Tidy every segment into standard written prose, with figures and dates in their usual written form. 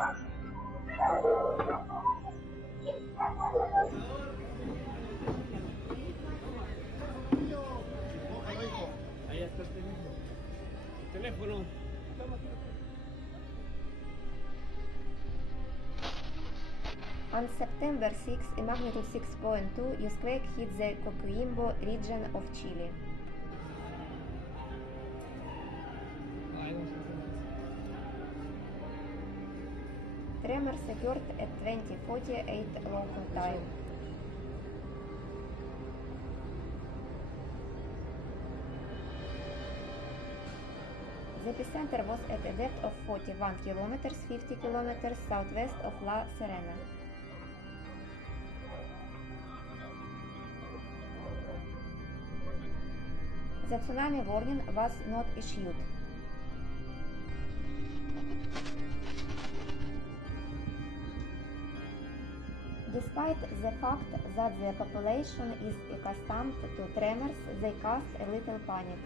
Ahí está el teléfono. Teléfono. On September 6, a magnitude 6.2 earthquake hit the Coquimbo region of Chile. Tremors occurred at 20:48 local time. The epicenter was at a depth of 41 kilometers, 50 kilometers southwest of La Serena. The tsunami warning was not issued. Despite the fact that the population is accustomed to tremors, they caused a little panic.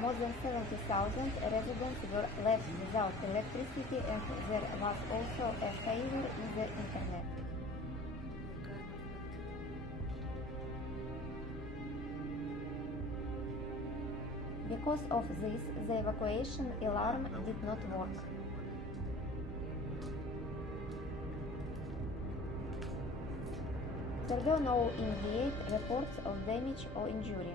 More than 70,000 residents were left without electricity, and there was also a failure in the internet. Because of this, the evacuation alarm did not work. There were no immediate reports of damage or injury.